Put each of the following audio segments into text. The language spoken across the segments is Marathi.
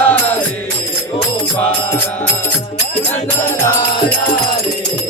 Hare Om Bara Nanda Hare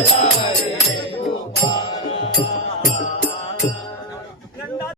Hare